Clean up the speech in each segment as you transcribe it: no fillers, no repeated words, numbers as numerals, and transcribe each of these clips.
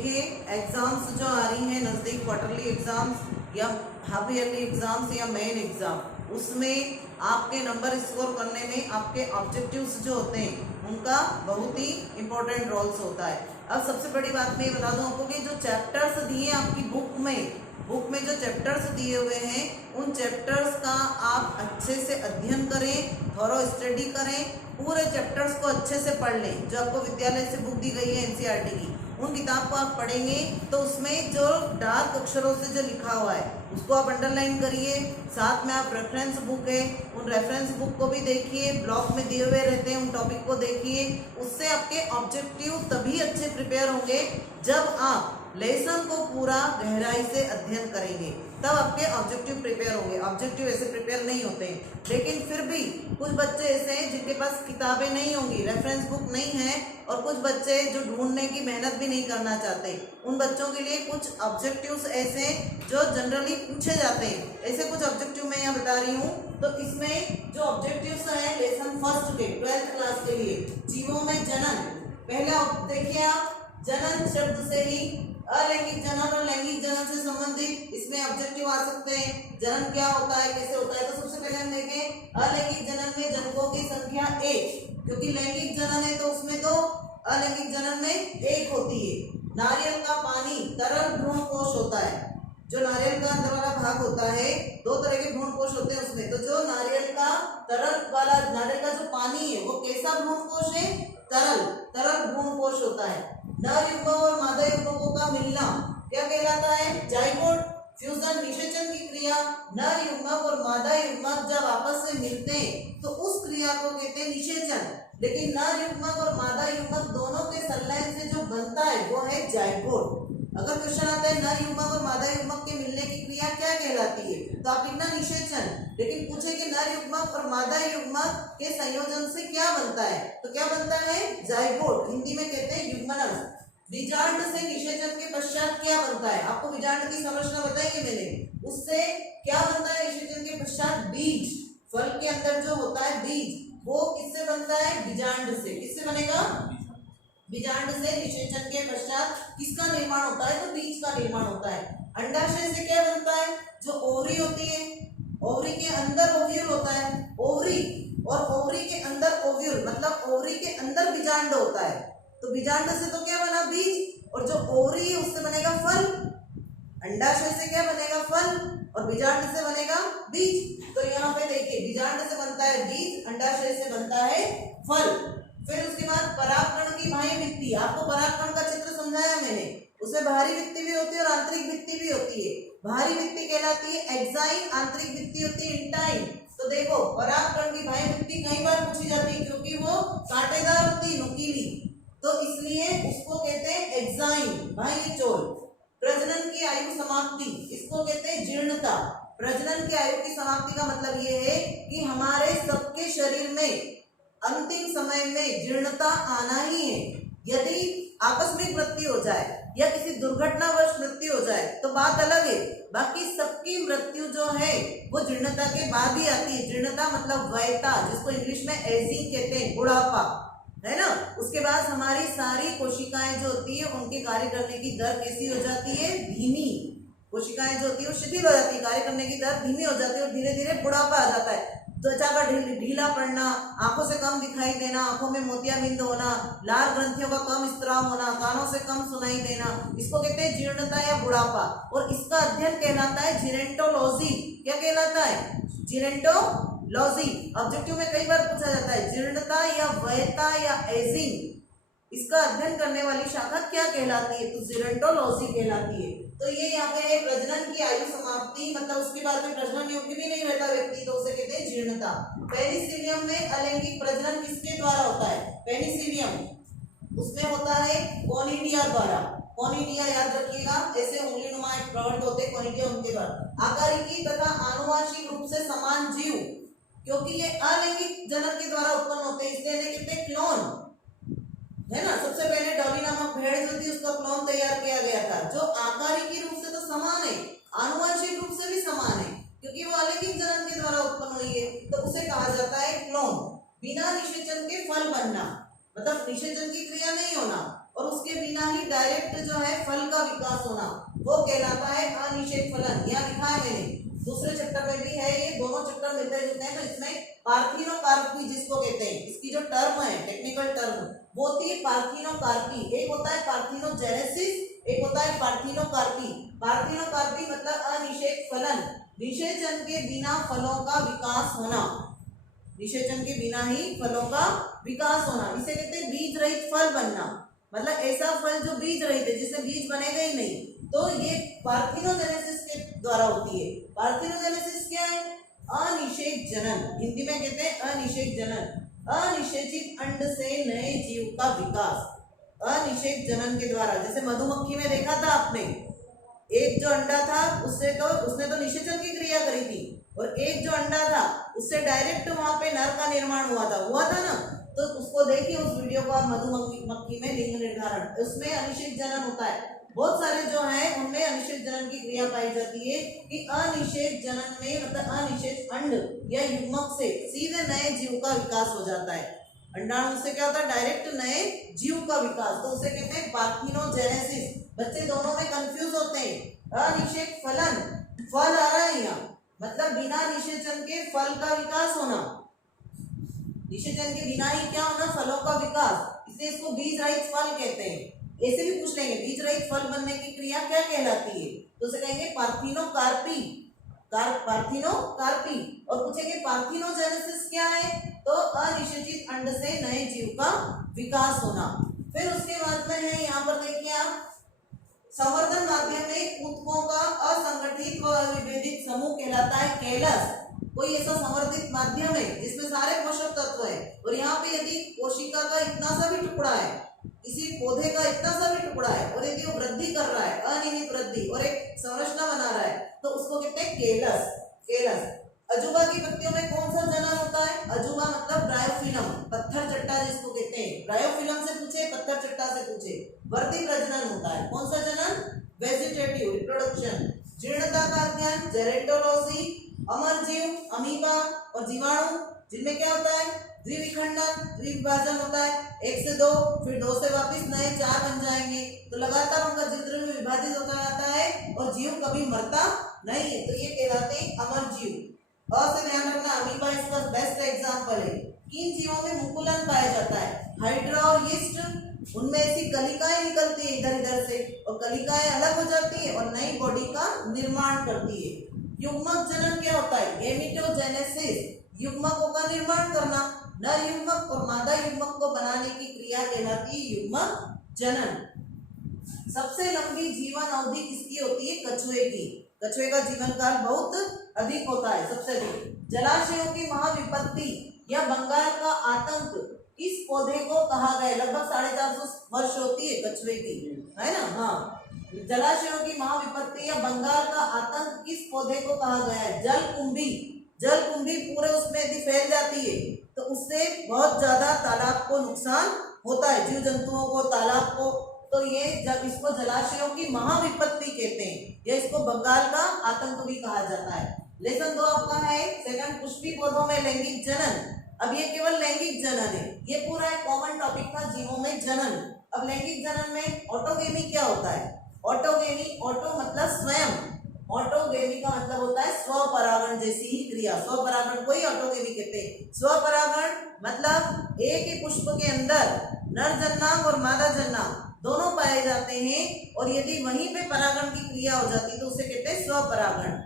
देखिए एग्जाम्स जो आ रही हैं नज़दीक, क्वार्टरली एग्जाम्स या हाफ ईयरली एग्जाम्स या मेन एग्जाम, उसमें आपके नंबर स्कोर करने में आपके ऑब्जेक्टिव्स जो होते हैं उनका बहुत ही इंपॉर्टेंट रोल्स होता है। अब सबसे बड़ी बात मैं बता दूं आपको कि जो चैप्टर्स दिए आपकी बुक में जो चैप्टर्स दिए हुए हैं उन चैप्टर्स का आप अच्छे से अध्ययन करें, थोरो स्टडी करें, पूरे चैप्टर्स को अच्छे से पढ़ लें। जो आपको विद्यालय से बुक दी गई है एनसीईआरटी की, उन किताब को आप पढ़ेंगे तो उसमें जो डार्क अक्षरों से जो लिखा हुआ है उसको आप अंडरलाइन करिए। साथ में आप रेफरेंस बुक है, उन रेफरेंस बुक को भी देखिए, ब्लॉक में दिए हुए रहते हैं उन टॉपिक को देखिए। उससे आपके ऑब्जेक्टिव तभी अच्छे प्रिपेयर होंगे जब आप लेसन को पूरा गहराई से अध्ययन करेंगे, तब आपके ऑब्जेक्टिव प्रिपेयर होंगे। ऑब्जेक्टिव ऐसे प्रिपेयर नहीं होते हैं, लेकिन फिर भी कुछ बच्चे ऐसे हैं जिनके पास किताबें नहीं होंगी, रेफरेंस बुक नहीं है, और कुछ बच्चे जो ढूंढने की मेहनत भी नहीं करना चाहते, उन बच्चों के लिए कुछ ऑब्जेक्टिव्स ऐसे जो जनरली पूछे जाते हैं, ऐसे कुछ ऑब्जेक्टिव मैं यहाँ बता रही हूँ। तो इसमें जो ऑब्जेक्टिव्स हैं लेसन फर्स्ट के 12th क्लास के लिए, जीवों में जनन, पहला देखिए आप, जनन शब्द से ही अलैंगिक जनन और लैंगिक जनन से संबंधित इसमें ऑब्जेक्टिव आ सकते हैं। जनन क्या होता है, कैसे होता है, तो सबसे पहले हम देखें अलैंगिक जनन में जनकों की संख्या 1, क्योंकि लैंगिक जनन है तो उसमें तो अलैंगिक जनन में 1 होती है। नारियल का पानी तरल भ्रूण कोश होता है, जो नारियल का अंदर वाला भाग होता है, 2 तरह के भ्रूण कोश होते हैं उसमें, तो जो नारियल का तरल वाला, नारियल का जो पानी है वो कैसा भ्रूण कोश है, तरल भ्रूण कोश होता है। नर युग्मक और मादा युग्मकों का मिलना क्या कहलाता है, जाइगोट फ्यूजन, निषेचन की क्रिया। नर युग्मक और मादा युग्मक जब आपस में मिलते हैं तो उस क्रिया को कहते हैं निषेचन, लेकिन नर युग्मक और मादा युग्मक दोनों के संलयन से जो बनता है वो है जाइगोट। अगर क्वेश्चन आता है नर युग्मक और मादा युग्मक के मिलने की क्रिया क्या कहलाती है, तो आप लिखना निषेचन, लेकिन पूछे कि नर युग्मक और मादा युग्मक के संयोजन से क्या बनता है, तो क्या बनता है, जाइगोट, हिंदी में कहते हैं युग्मनज। बीजांड से निषेचन के पश्चात क्या बनता है, आपको बीजांड की संरचना बताई मैंने, उससे क्या बनता है निषेचन के पश्चात, बीज, फल के अंदर जो होता है बीज, वो किससे बनता है, बीजांड से। किससे बनेगा, बीजांड से निषेचन के पश्चात किसका निर्माण होता है, तो बीज का निर्माण होता है। अंडाशय से क्या बनता है, जो ओवरी होती है, ओवरी के अंदर ओव्यूल होता है, ओवरी और ओवरी के अंदर ओव्यूल, मतलब ओवरी के अंदर बीजांड होता है, तो बीजांड से तो क्या बना, बीज, और जो ओवरी है उससे बनेगा फल। अंडाशय से क्या बनेगा, फल, और बीजांड से बनेगा बीज। तो यहाँ पे देखिए बीजांड से बनता है बीज, अंडाशय से बनता है फल। फिर उसके बाद परागकण की बाह्य भित्ति, आपको परागकण का चित्र समझाया मैंने, उसमें बाहरी भित्ति भी होती है और आंतरिक भित्ति भी होती है। बाहरी भित्ति कहलाती है एक्साइन, आंतरिक भित्ति होती है इंटाइन। तो देखो परागकण की बाह्य भित्ति कई बार पूछी जाती है क्योंकि वो कांटेदार होती है, नुकीली, तो इसलिए उसको कहते हैं एक्साइन, बाह्य चोल। प्रजनन की आयु समाप्ति, इसको कहते हैं जीर्णता। प्रजनन की आयु की समाप्ति का मतलब ये है कि हमारे सबके शरीर में अंतिम समय में जीर्णता आना ही है। यदि आकस्मिक मृत्यु हो जाए या किसी दुर्घटनावश मृत्यु हो जाए तो बात अलग है, बाकी सबकी मृत्यु जो है वो जीर्णता के बाद ही आती है। जीर्णता मतलब वयता, जिसको इंग्लिश में एजिंग कहते हैं, बुढ़ापा, है ना। उसके बाद हमारी सारी कोशिकाएं जो होती है उनके कार्य करने की दर कैसी हो जाती है, धीमी। कोशिकाएं जो होती है वो शिथिल हो जाती है, कार्य करने की दर धीमी हो जाती है और धीरे धीरे बुढ़ापा आ जाता है। त्वचा का ढीला पड़ना, आंखों से कम दिखाई देना, आंखों में मोतियाबिंद होना, लाल ग्रंथियों का कम स्त्राव होना, कानों से कम सुनाई देना, इसको कहते हैं जीर्णता या बुढ़ापा। और इसका अध्ययन कहलाता है जीरेंटोलॉजी। क्या कहलाता है, जीरेंटोलॉजी। ऑब्जेक्टिव में कई बार पूछा जाता है जीर्णता या वयता या एजिंग, इसका अध्ययन करने वाली शाखा क्या कहलाती है, तो जीरेंटोलॉजी कहलाती है। तो ये यहाँ पे प्रजनन की आयु समाप्ति, मतलब उसके बाद में प्रजनन योग्य भी नहीं रहता व्यक्ति, तो उसे कहते हैं जीर्णता। पेनिसिलियम में अलैंगिक प्रजनन किसके द्वारा होता है, पेनिसिलियम उसमें होता है कोनिडिया द्वारा। कोनिडिया याद रखिएगा, ऐसे उंगली नुमा एक प्रवर्त होते हैं, कोनिडिया उनके द्वारा। आकारिकी तथा आनुवांशिक रूप से समान जीव, क्योंकि ये अलैंगिक जनन के द्वारा उत्पन्न होते हैं, इसलिए इन्हें कहते हैं क्लोन, है ना। सबसे पहले डॉली नामक भेड़ जो थी उसका क्लोन तैयार किया गया था, जो आकारिकी रूप से तो समान है, आनुवंशिक रूप से भी समान है, क्योंकि वो अलैंगिक जनन के द्वारा उत्पन्न हुई है, तो उसे कहा जाता है क्लोन। बिना निषेचन के फल बनना, मतलब निषेचन की क्रिया नहीं होना, और उसके बिना ही डायरेक्ट जो है फल का विकास होना, वो कहलाता है अनिषेक फलन। यहाँ लिखा है मैंने, दूसरे चैप्टर में भी है, ये दोनों चैप्टर मिलते जुलते हैं। तो इसमें पार्थिनोकार्पी जिसको कहते हैं, इसकी जो टर्म है टेक्निकल टर्म वो होती है पार्थिनोकार्पी। एक होता है पार्थिनोजेनेसिस, एक होता है पार्थिनोकार्पी। पार्थिनोकार्पी मतलब अनिषेक फलन, निषेचन के बिना फलों का विकास होना, निषेचन के बिना ही फलों का विकास होना। इसे कहते हैं बीज रहित फल बनना, मतलब ऐसा फल जो बीज रहित है, जिसमें बीज बनेगा ही नहीं, तो ये पार्थिनोजेनेसिस के द्वारा होती है। पार्थिनोजेनेसिस क्या है? अनिषेक जनन, हिंदी में कहते हैं अनिषेक जनन। अनिषेचित अंड से नए जीव का विकास अनिषेक जनन के द्वारा। जैसे मधुमक्खी में देखा था आपने, एक जो अंडा था उसने तो निषेचन की क्रिया करी थी, और एक जो अंडा था उससे डायरेक्ट वहां पे नर का निर्माण हुआ था ना। तो उसको देखिए उस वीडियो को, मधुमक्खी में लिंग निर्धारण, उसमें अनिषेक जनन होता है। बहुत सारे जो है उनमें अनिषेक जनन की क्रिया पाई जाती है कि अनिषेक जनन में मतलब अनिषेक अंड या युग्मक से सीधे नए जीव का विकास हो जाता है। अंडाणु से क्या होता है? डायरेक्ट नए जीव का विकास, तो उसे कहते हैं पार्थिनोजेनेसिस। बच्चे दोनों में कंफ्यूज होते हैं। अनिषेक फलन, फल आ रहा है यहाँ, मतलब बिना निषेचन के फल का विकास होना, निषेचन के बिना ही क्या होना? फलों का विकास, इसलिए इसको बीज रहित फल कहते हैं। ऐसे भी पूछ लेंगे बीज रहित फल बनने की क्रिया क्या कहलाती है, तो उसे कहेंगे पार्थिनोकार्पी, पार्थिनोकार्पी। और पूछेंगे पार्थिनोजेनेसिस क्या है, तो अनिषेचित अंड से नए जीव का विकास होना। फिर उसके बाद में है यहाँ पर देखिए आप, संवर्धन माध्यम में ऊतकों का असंगठित व अविभेदित समूह कहलाता है कैलस। कोई ऐसा संवर्धित माध्यम है जिसमें सारे पोषक तत्व है, और यहाँ पे यदि कोशिका का इतना सा भी टुकड़ा है, किसी पौधे का इतना सा भी टुकड़ा है, और यदि वो वृद्धि कर रहा है, अनियमित वृद्धि और एक संरचना बना रहा है, तो उसको कहते हैं कैलस। कैलस। अजूबा की पत्तियों में कौन सा जनन होता है? अजूबा मतलब ब्रायोफिलम, पत्थर चट्टा जिसको कहते हैं। ब्रायोफिलम से पूछे, पत्थर चट्टा से पूछे, वर्ती प्रजनन होता है। कौन सा जनन? Vegetative reproduction. जीर्णता का अध्ययन जेरेंटोलॉजी। अमर जीव अमीबा और जीवाणु, जिनमें क्या होता है? द्विविखंडन, द्विविभाजन होता है, 1 से 2, फिर 2 से वापस नए 4 बन जाएंगे, तो लगातार उनका चित्र में विभाजित होता रहता है और जीव कभी मरता नहीं है, तो ये कहलाते हैं अमर जीव। अ से ध्यान रखना, अमीबा इसका बेस्ट एग्जांपल है। किन जीवों में मुकुलन पाया जाता है? हाइड्रा और यीस्ट, उनमें ऐसी कलिकाएं निकलती है इधर इधर से, और कलिकाएं अलग हो जाती है और नई बॉडी का निर्माण करती है। युग्मक जनन क्या होता है? गेमेटोजेनेसिस, युग्मकों का निर्माण करना, नर युग्मक और मादा युग्मक को बनाने की क्रिया कहलाती है युग्मक जनन। सबसे लंबी जीवन अवधि किसकी होती है? कछुए की। कछुए का जीवन काल बहुत अधिक होता है, सबसे अधिक। जलाशयों की महाविपत्ति या बंगाल का आतंक किस पौधे को कहा गया? लगभग 450 वर्ष होती है कछुए की, है ना? हाँ, जलाशयों की महाविपत्ति या बंगाल का आतंक किस पौधे को कहा गया है? जलकुंभी। जलकुंभी पूरे उसमें यदि फैल जाती है तो उससे बहुत ज्यादा तालाब को नुकसान होता है, जीव जंतुओं को, तालाब को। तो ये जब इसको जलाशयों की महाविपत्ति कहते हैं, या इसको बंगाल का आतंक भी कहा जाता है। लेसन 2 आपका है सेकंड, पुष्पी पौधों में लैंगिक जनन। अब ये केवल लैंगिक जनन है, ये पूरा एक कॉमन टॉपिक था जीवों में जनन। अब लैंगिक जनन में ऑटोगेमी क्या होता है? ऑटोगेमी, ऑटो मतलब स्वयं, ऑटोगेमी का मतलब होता है स्वपरागण जैसी ही क्रिया। स्वपरागण को ही ऑटोगेमी कहते हैं। स्वपरागण मतलब एक ही पुष्प के अंदर नर जन्नांग और मादा जन्नांग दोनों पाए जाते हैं, और यदि वहीं पे परागण की क्रिया हो जाती है तो उसे कहते हैं स्वपरागण।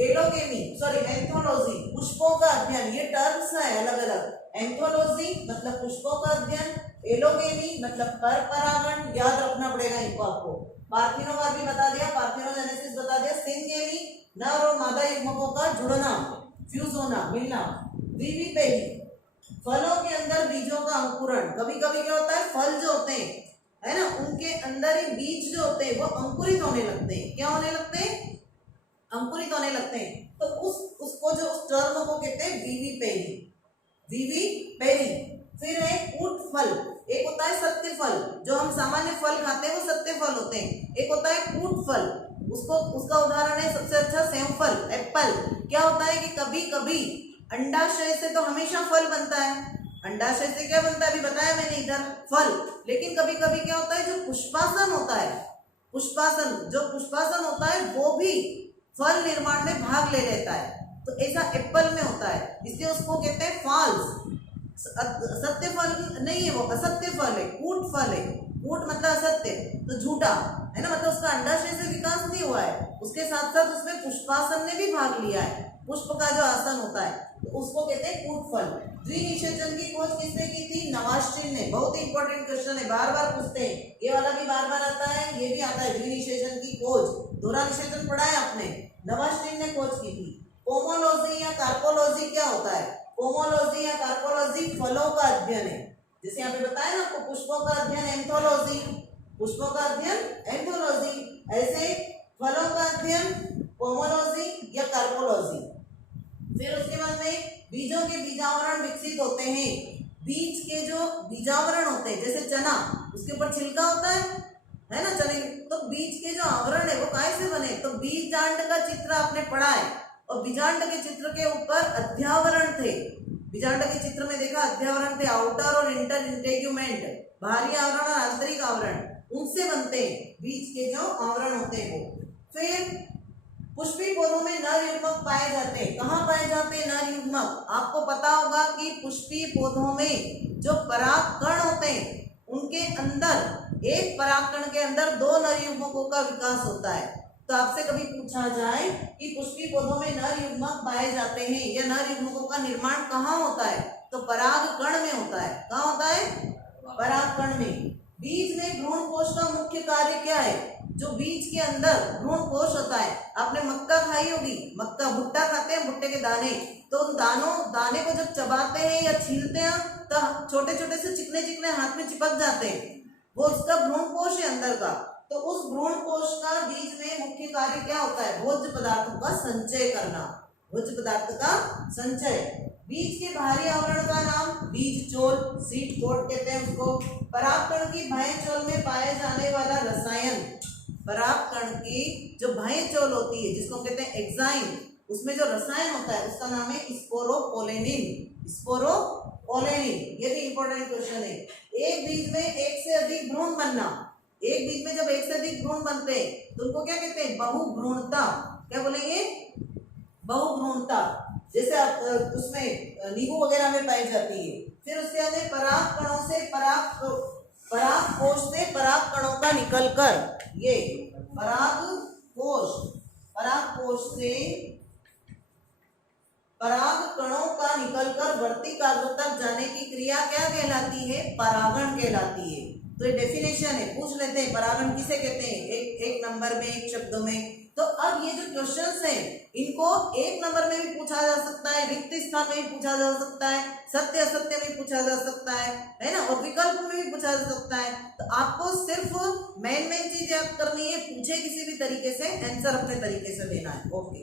एलोगेमी, सॉरी एंथोलॉजी, पुष्पों का अध्ययन, ये टर्म्स है अलग अलग। एंथोलॉजी मतलब पुष्पों का अध्ययन, एलोगेमी मतलब पर परागण, याद रखना पड़ेगा इनको आपको। पार्थिनोकार्पी बता दिया, पार्थिनोजेनेसिस बता दिया, सिंगेमी नर और मादा युग्मकों का जुड़ना, फ्यूज होना, मिलना। विविपेही, फलों के अंदर बीजों का अंकुरण। कभी कभी क्या होता है, फल जो होते हैं, है ना, उनके अंदर ही बीज जो होते हैं वो अंकुरित होने लगते हैं। क्या होने लगते हैं? अंकुरित होने लगते हैं। तो उसको जो उस टर्म को कहते हैं विविपेही, विविपेही। फिर है कूट फल, एक होता है सत्य फल, जो हम सामान्य फल खाते हैं वो सत्य फल होते हैं। एक होता है कूट फल, उसका उदाहरण है सबसे अच्छा सेमफल, एप्पल। क्या होता है कि कभी कभी अंडाशय से तो हमेशा फल बनता है, अंडाशय से क्या बनता है अभी बताया मैंने इधर, फल। लेकिन कभी कभी क्या होता है, जो पुष्पासन होता है पुष्पासन, जो पुष्पासन होता है वो भी फल निर्माण में भाग ले लेता है। तो ऐसा एप्पल में होता है, इसलिए उसको कहते हैं फॉल्स। सत्य फल नहीं है, वो असत्य फल है, कूट फल है। कूट मतलब असत्य, तो झूठा है ना, मतलब उसका अंडाशय से विकास नहीं हुआ है, उसके साथ साथ उसमें पुष्पासन ने भी भाग लिया है, पुष्प का जो आसन होता है, तो उसको कहते हैं कूट फल। द्विनिषेचन की खोज किसने की थी? नवाश्चीन ने। बहुत ही इंपॉर्टेंट क्वेश्चन है, बार बार पूछते हैं, ये वाला भी बार बार आता है, ये भी आता है। द्विनिषेचन की खोज, दोहरा निषेचन पढ़ा है आपने, नवाश्चीन ने खोज की थी। पोमोलॉजी या कार्पोलॉजी क्या होता है? पोमोलॉजी या कार्पोलॉजी फलों का अध्ययन है। जैसे यहाँ पे बताया ना आपको, पुष्पों का अध्ययन एंथोलॉजी, पुष्पों का अध्ययन एंथोलॉजी, ऐसे फलों का अध्ययन पोमोलॉजी या कार्पोलॉजी। फिर उसके बाद में बीजों के बीजावरण विकसित होते हैं। बीज के जो बीजावरण होते हैं, जैसे चना, उसके ऊपर छिलका होता है ना चने, तो बीज के जो आवरण है वो काहे से बने? तो बीजांड का चित्र आपने पढ़ा है, और बीजांड के चित्र के ऊपर अध्यावरण थे। बीजांड के चित्र में देखा अध्यावरण थे, आउटर और इंटर इंटेग्यूमेंट, बाहरी आवरण और आंतरिक आवरण, उनसे बनते हैं बीज के जो आवरण होते हैं वो। फिर पुष्पी पौधों में नर युग्मक पाए जाते हैं। कहाँ पाए जाते हैं नर युग्मक? आपको पता होगा कि पुष्पी पौधों में जो परागकण होते हैं उनके अंदर, एक परागकण के अंदर 2 नर युग्मकों का विकास होता है। तो आपसे कभी पूछा जाए कि पुष्पी पौधों में नर युग्मक पाए जाते हैं या नर युग्मकों का निर्माण कहाँ होता है, तो परागकण में होता है। कहाँ होता है? परागकण में। बीज में भ्रूण कोश का मुख्य कार्य क्या है? जो बीज के अंदर भ्रूण कोश होता है, आपने मक्का खाई होगी, मक्का भुट्टा खाते हैं, भुट्टे के दाने, तो उन दाने को जब चबाते हैं या छीलते हैं तो छोटे छोटे से चिकने चिकने हाथ में चिपक जाते हैं, वो उसका भ्रूण कोश है अंदर का। तो उस भ्रूण कोश का बीज में मुख्य कार्य क्या होता है? भोज्य पदार्थों का संचय करना, भोज्य पदार्थ का संचय। बीज के बाहरी आवरण का नाम बीज चोल, सीड कोट कहते हैं उसको। परागकण की बाह्य चोल में पाए जाने वाला रसायन, परागकण की जो बाह्य चोल होती है जिसको कहते हैं एक्साइन, उसमें जो रसायन होता है उसका नाम है स्पोरोपोलेनिन। स्पोरोपोलेनिन, ये भी इंपॉर्टेंट क्वेश्चन है। एक बीज में एक से अधिक भ्रूण बनना, एक बीज में जब एक से अधिक भ्रूण बनते हैं तो उनको क्या कहते हैं? बहुभ्रूणता। क्या बोलेंगे? बहुभ्रूणता। जैसे आप उसमें नींबू वगैरह में पाई जाती है। फिर उसके बाद परागकणों से परागकोश से परागकणों का निकलकर, ये परागकोश से परागकणों का निकलकर वर्तिकाग्र तक जाने की क्रिया क्या कहलाती है? परागण कहलाती है। तो ये डेफिनेशन है, पूछ लेते हैं परागण किसे कहते हैं, एक नंबर में, एक शब्दों में। तो अब ये जो क्वेश्चंस हैं इनको एक नंबर में भी पूछा जा सकता है, रिक्त स्थान में भी पूछा जा सकता है, सत्य असत्य में पूछा जा सकता है ना, और विकल्प में भी पूछा जा सकता है। तो आपको सिर्फ मेन चीज याद करनी है, पूछे किसी भी तरीके से, आंसर अपने तरीके से देना है। ओके।